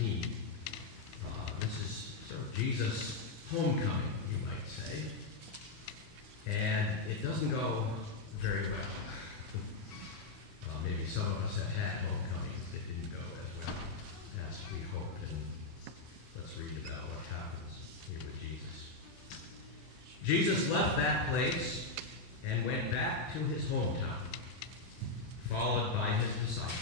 17. This is sort of Jesus' homecoming, you might say. And it doesn't go very well. Maybe some of us have had homecomings that didn't go as well as we hoped. And let's read about what happens here with Jesus. Jesus left that place and went back to his hometown, followed by his disciples.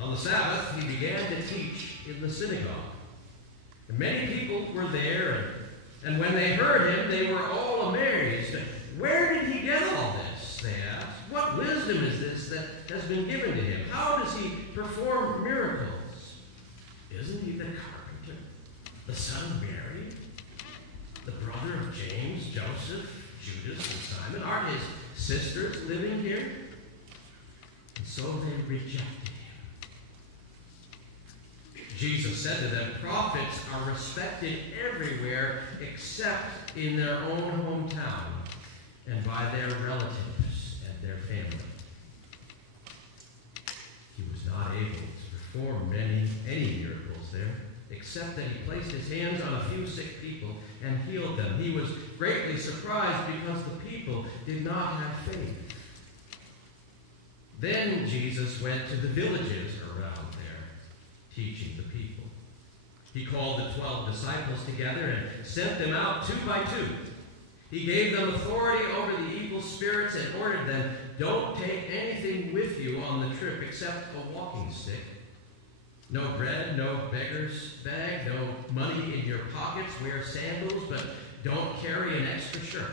On the Sabbath, he began to teach in the synagogue. And many people were there, and when they heard him, they were all amazed. Where did he get all this, they asked. What wisdom is this that has been given to him? How does he perform miracles? Isn't he the carpenter, the son of Mary, the brother of James, Joseph, Judas, and Simon? Aren't his sisters living here? And so they rejected him. Jesus said to them, prophets are respected everywhere except in their own hometown and by their relatives and their family. He was not able to perform any miracles there, except that he placed his hands on a few sick people and healed them. He was greatly surprised because the people did not have faith. Then Jesus went to the villages around there, teaching the people. He called the 12 disciples together and sent them out 2 by 2. He gave them authority over the evil spirits and ordered them, don't take anything with you on the trip except a walking stick. No bread, no beggar's bag, no money in your pockets. Wear sandals, but don't carry an extra shirt.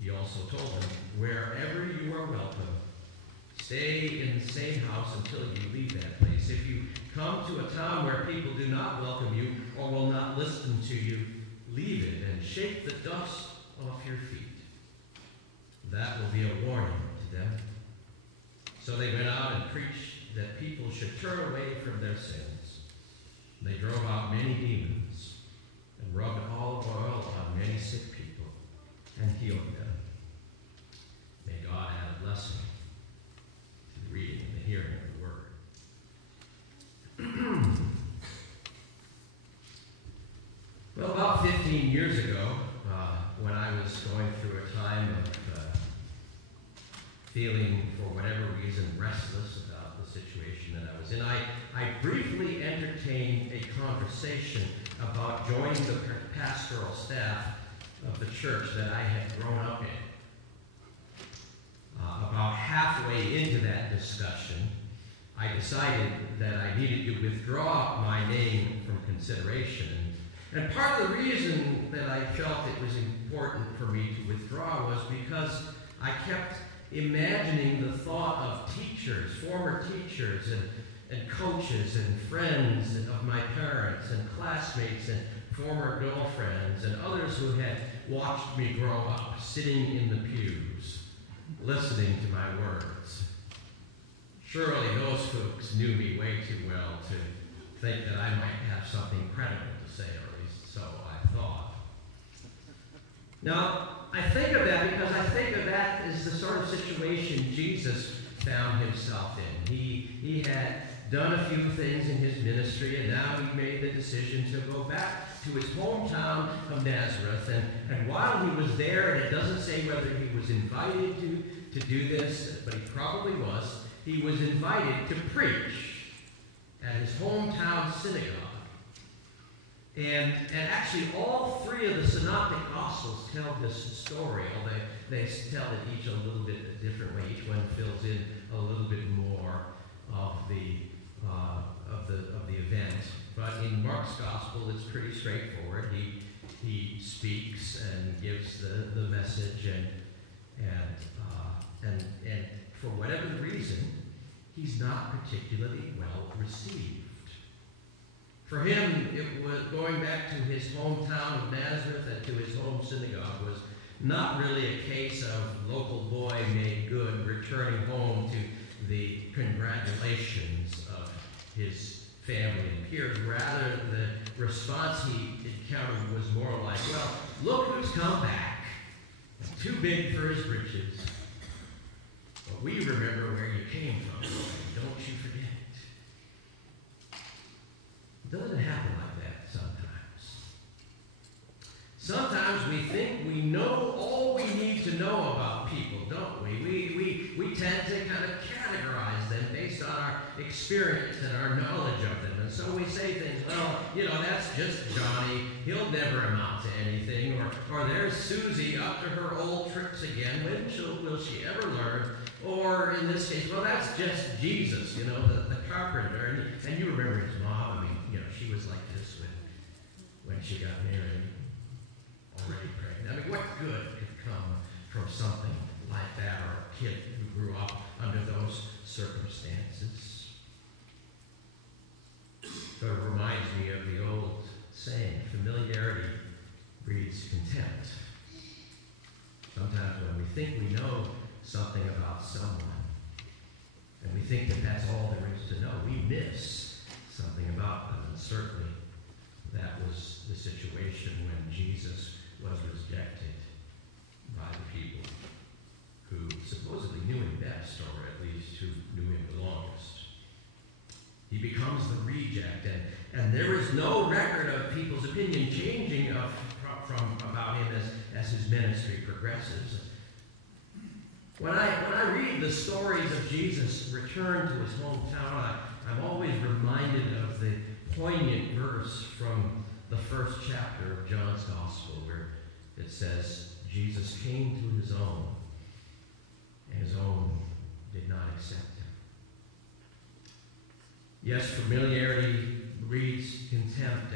He also told them, wherever you are welcome, stay in the same house until you leave that place. If you come to a town where people do not welcome you or will not listen to you, leave it and shake the dust off your feet. That will be a warning to them. So they went out and preached that people should turn away from their sins. They drove out many demons and rubbed olive oil on many sick people and healed them. May God add a blessing to the reading and the hearing of the word. Well, about 15 years ago, when I was going through a time of feeling, for whatever reason, restless about the situation that I was in, I briefly entertained a conversation about joining the pastoral staff of the church that I had grown up in. About halfway into that discussion, I decided that I needed to withdraw my name from consideration. And part of the reason that I felt it was important for me to withdraw was because I kept imagining the thought of teachers, former teachers, and coaches and friends of my parents and classmates and former girlfriends and others who had watched me grow up, sitting in the pews, listening to my words. Surely those folks knew me way too well to think that I might have something credible to say, or at least so I thought. Now, I think of that because I think of that as the sort of situation Jesus found himself in. He had done a few things in his ministry, and now he made the decision to go back to his hometown of Nazareth. And while he was there, and it doesn't say whether he was invited to do this, but he probably was invited to preach at his hometown synagogue. And actually, all three of the Synoptic Gospels tell this story, although they tell it each a little bit a different way. Each one fills in a little bit more of the event. But in Mark's Gospel, it's pretty straightforward. He speaks and gives the message, and for whatever reason, he's not particularly well received. For him, it was going back to his hometown of Nazareth and to his home synagogue was not really a case of local boy made good returning home to the congratulations of his family and peers. Rather, the response he encountered was more like, well, look who's come back. Too big for his britches. But we remember where you came from, don't you forget it. Doesn't it happen like that sometimes? Sometimes we think we know all we need to know about people, don't we? We tend to kind of categorize them based on our experience and our knowledge of them. And so we say things, well, that's just Johnny. He'll never amount to anything. Or there's Susie up to her old tricks again. When will she ever learn? Or in this case, well, that's just Jesus, the carpenter. And you remember his mom. I mean, she was like this when she got married. Already pregnant. I mean, what good could come from something like that, or a kid who grew up under those circumstances? But it reminds me of the old saying, familiarity breeds contempt. Sometimes when we think we know something about someone, and we think that that's all there is to know, we miss something about them. And certainly that was the situation when Jesus was rejected by the people who supposedly knew him best, or at least who knew him the longest. He becomes the reject, and there is no record of people's opinion changing from about him as his ministry progresses. When I read the stories of Jesus' return to his hometown, I'm always reminded of the poignant verse from the first chapter of John's Gospel, where it says, Jesus came to his own, and his own did not accept him. Yes, familiarity breeds contempt,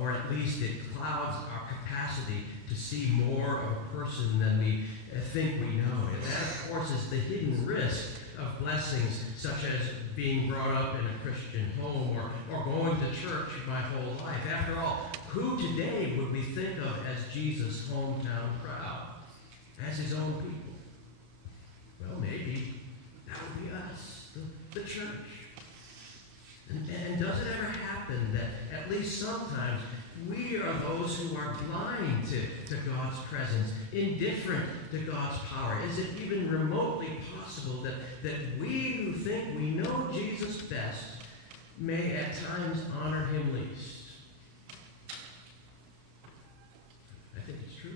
or at least it clouds our capacity to see more of a person than we think we know. And that, of course, is the hidden risk of blessings such as being brought up in a Christian home or going to church my whole life. After all, who today would we think of as Jesus' hometown crowd, as his own people? Well, maybe that would be us, the church. And does it ever happen that at least sometimes we are those who are blind to God's presence, indifferent to God's power? Is it even remotely possible that we who think we know Jesus best may at times honor him least? I think it's true.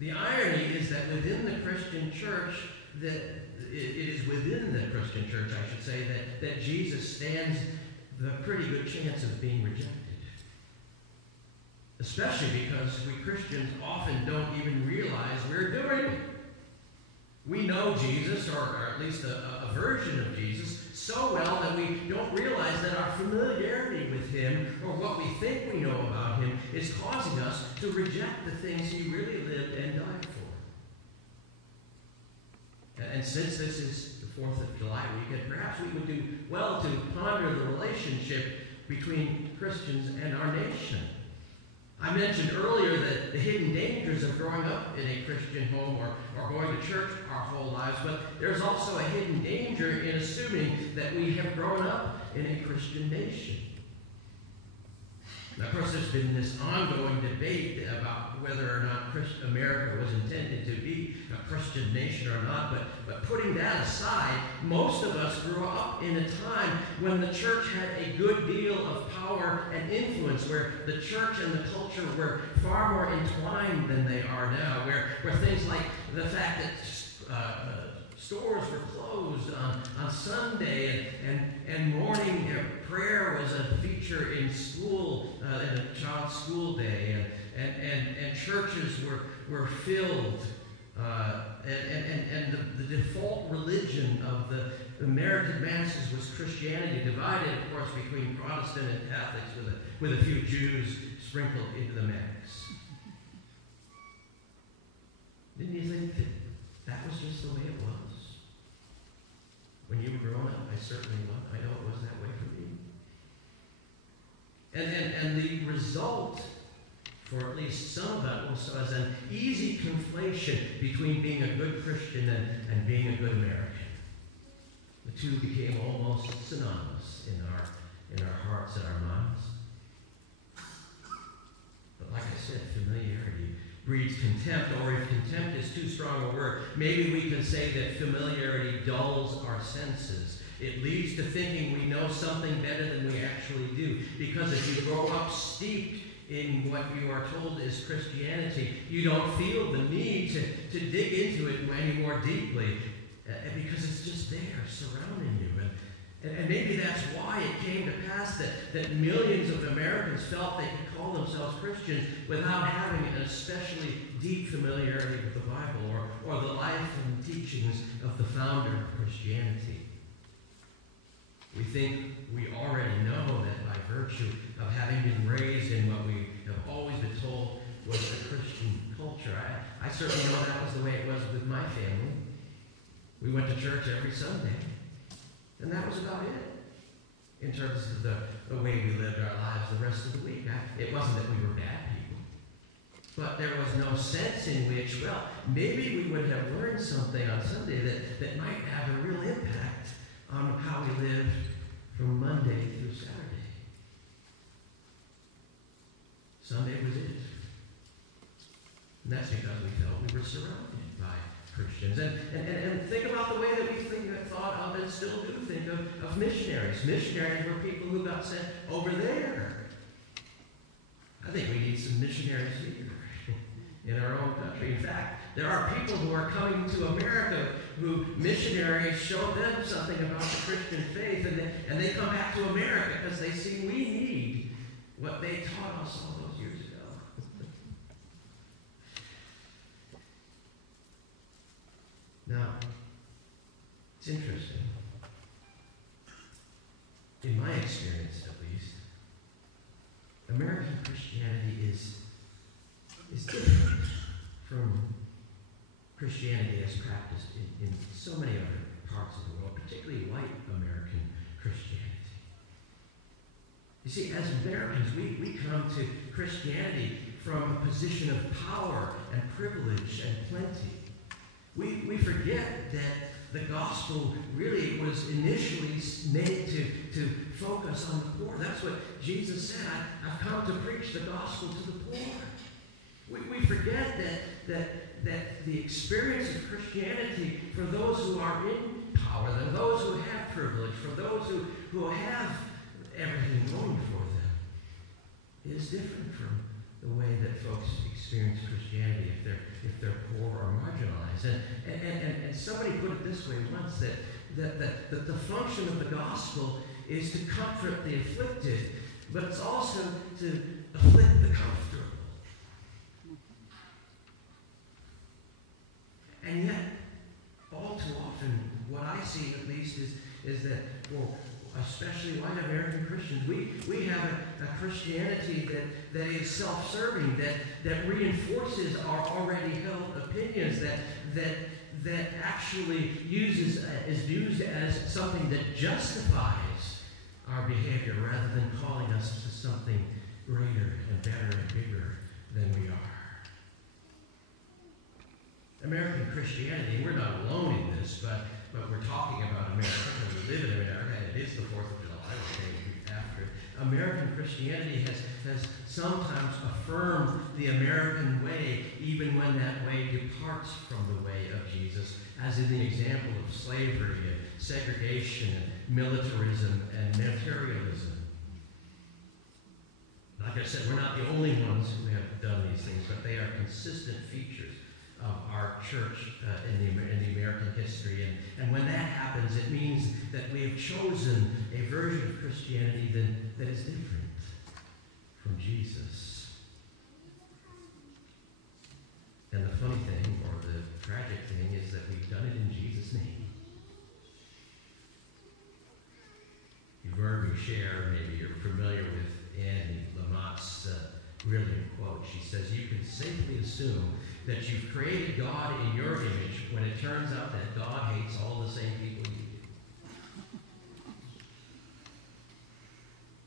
The irony is that within the Christian church, it is within the Christian church, I should say, that Jesus stands the pretty good chance of being rejected. Especially because we Christians often don't even realize we're doing it. We know Jesus, or at least a version of Jesus, so well that we don't realize that our familiarity with him, or what we think we know about him, is causing us to reject the things he really lived and died for. And since this is the 4th of July weekend, perhaps we would do well to ponder the relationship between Christians and our nation. I mentioned earlier that the hidden dangers of growing up in a Christian home or going to church our whole lives, but there's also a hidden danger in assuming that we have grown up in a Christian nation. Now, of course, there's been this ongoing debate about whether or not America was intended to be a Christian nation or not, but putting that aside, most of us grew up in a time when the church had a good deal of power and influence, where the church and the culture were far more entwined than they are now, where things like the fact that stores were closed on Sunday, and morning prayer was a feature in school, in a child's school day, and churches were filled, and the default religion of the American masses was Christianity, divided, of course, between Protestant and Catholics, with a few Jews sprinkled into the mix. Didn't you think that was just the way it was? When you were growing up, I certainly was. I know it was that way for me. And the result, for at least some of it, was an easy conflation between being a good Christian and being a good American. The two became almost synonymous in our hearts and our minds. But like I said, familiarity breeds contempt, or if contempt is too strong a word, maybe we can say that familiarity dulls our senses. It leads to thinking we know something better than we actually do. Because if you grow up steeped in what you are told is Christianity, you don't feel the need to dig into it any more deeply because it's just there, surrounding you. And maybe that's why it came to pass that millions of Americans felt they could call themselves Christians without having an especially deep familiarity with the Bible or the life and teachings of the founder of Christianity. We think we already know that by virtue of having been raised in what we have always been told was a Christian culture. I certainly know that was the way it was with my family. We went to church every Sunday, and that was about it in terms of the way we lived our lives the rest of the week. It wasn't that we were bad people, but there was no sense in which, well, maybe we would have learned something on Sunday that might have a real impact on how we lived from Monday through Saturday. Sunday was it. And that's because we felt we were surrounded by Christians. And think about the way that we thought of and still do think of missionaries. Missionaries were people who got sent over there. I think we need some missionaries here in our own country. In fact, there are people who are coming to America who missionaries showed them something about the Christian faith, and they come back to America because they see we need what they taught us all those years ago. Now, it's interesting. In my experience, at least, American Christianity is different from Christianity as practiced in so many other parts of the world, particularly white American Christianity. You see, as Americans, we come to Christianity from a position of power and privilege and plenty. We forget that the gospel really was initially made to focus on the poor. That's what Jesus said. I've come to preach the gospel to the poor. We forget that the experience of Christianity for those who are in power, those who have privilege, for those who have everything going for them, is different from the way that folks experience Christianity if they're poor or marginalized. And somebody put it this way once, that the function of the gospel is to comfort the afflicted, but it's also to afflict the comfortable. And yet, all too often, what I see at least is that, well, especially white American Christians, we have a Christianity that is self-serving, that reinforces our already held opinions, that actually is used as something that justifies our behavior rather than calling us to something greater and better and bigger than we are. American Christianity, and we're not alone in this, but we're talking about America, and we live in America, and it is the 4th of July, the day after. American Christianity has sometimes affirmed the American way, even when that way departs from the way of Jesus, as in the example of slavery and segregation and militarism and materialism. Like I said, we're not the only ones who have done these things, but they are consistent features of our church in the American history. And when that happens, it means that we have chosen a version of Christianity that is different from Jesus. And the funny thing, or the tragic thing, is that we've done it in Jesus' name. You've heard me share, maybe you're familiar with Annie Lamott's brilliant quote. She says, "You can safely assume that you've created God in your image when it turns out that God hates all the same people you do."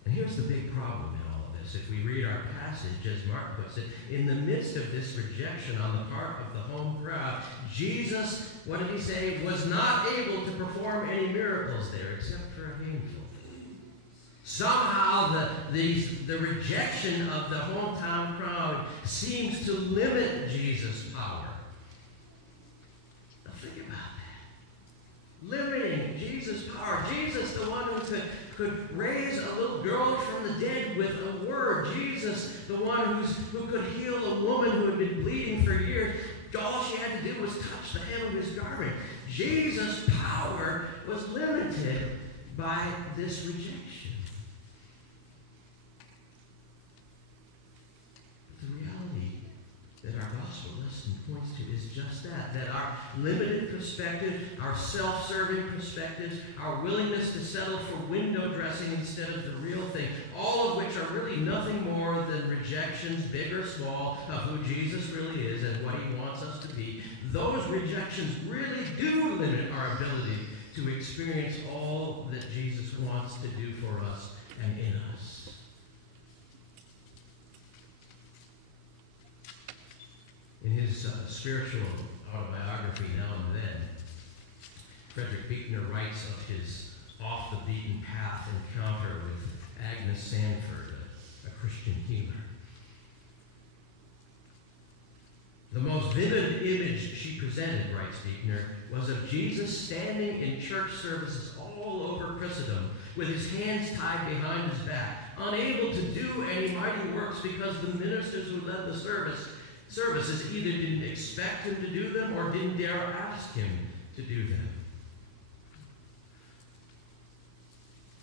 And here's the big problem in all of this. If we read our passage, as Mark puts it, in the midst of this rejection on the part of the home crowd, Jesus, what did he say, was not able to perform any miracles there except for a handful. Somehow the rejection of the hometown crowd seems to limit Jesus' power. Now think about that. Limiting Jesus' Jesus' power. Jesus, the one who could raise a little girl from the dead with a word. Jesus, the one who could heal a woman who had been bleeding for years. All she had to do was touch the hem of his garment. Jesus' power was limited by this rejection. But the reality that our gospel lesson points to is just that our limited perspective, our self-serving perspectives, our willingness to settle for window dressing instead of the real thing, all of which are really nothing more than rejections, big or small, of who Jesus really is and what he wants us to be. Those rejections really do limit our ability to experience all that Jesus wants to do for us and in us. In his spiritual autobiography, Now and Then, Frederick Buechner writes of his off-the-beaten-path encounter with Agnes Sanford, a Christian healer. The most vivid image she presented, writes Buechner, was of Jesus standing in church services all over Christendom with his hands tied behind his back, unable to do any mighty works because the ministers who led the services either didn't expect him to do them or didn't dare ask him to do them.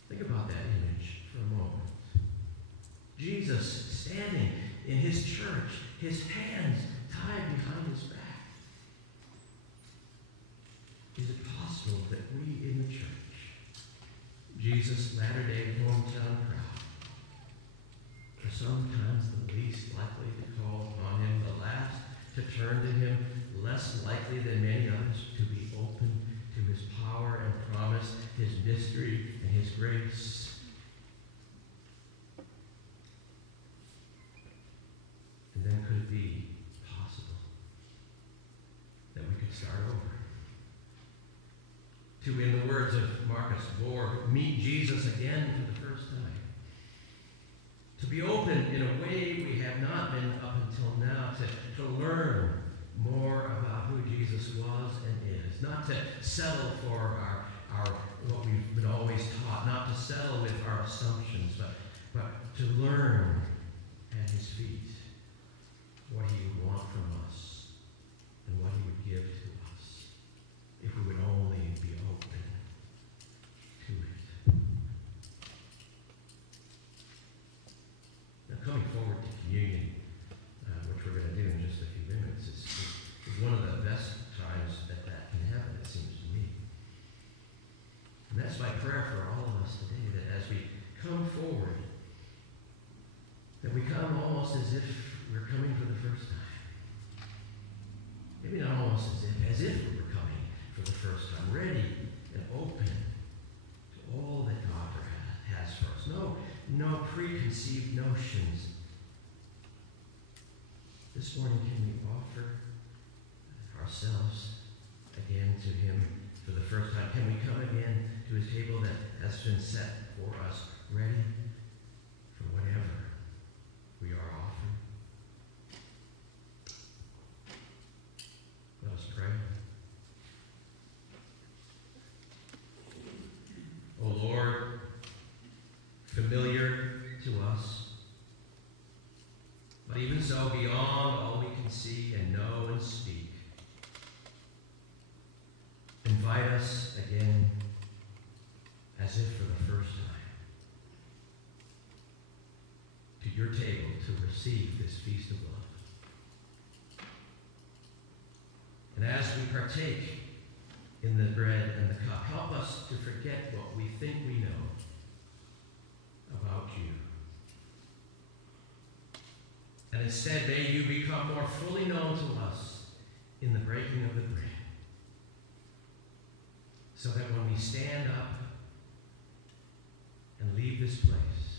Think about that image for a moment. Jesus standing in his church, his hands tied behind his back. Is it possible that we in the church, Jesus' Latter-day hometown crowd, are sometimes the least likely to call upon him, the last to turn to him, less likely than many others to be open to his power and promise, his mystery and his grace? And then could it be possible that we could start over? To, in the words of Marcus Borg, meet Jesus again for the first time. To be open in a way we have not been up until now, to learn more about who Jesus was and is. Not to settle for our what we've been always taught, not to settle with our assumptions, but to learn at his feet what he would want from us and what he would give to us if we would only be open to it. Now, coming forward to communion, which we're going to do in just a few minutes, is one of the best times that can happen, it seems to me. And that's my prayer for all of us today, that as we come forward, that we come almost as if we're coming for the first time. Maybe not almost as if we were coming for the first time, ready and open to all that God has for us. No preconceived notions. This morning, can we offer ourselves again to him for the first time? Can we come again to his table that has been set for us, ready for whatever we are offering? Let us pray. O Lord, familiar to us, but even so beyond all we can see and know and speak, invite us again as if for the first time to your table to receive this feast of love. And as we partake in the bread and the cup, help us to forget what we think we know about you. And instead, may you become more fully known to us in the breaking of the bread, so that when we stand up and leave this place,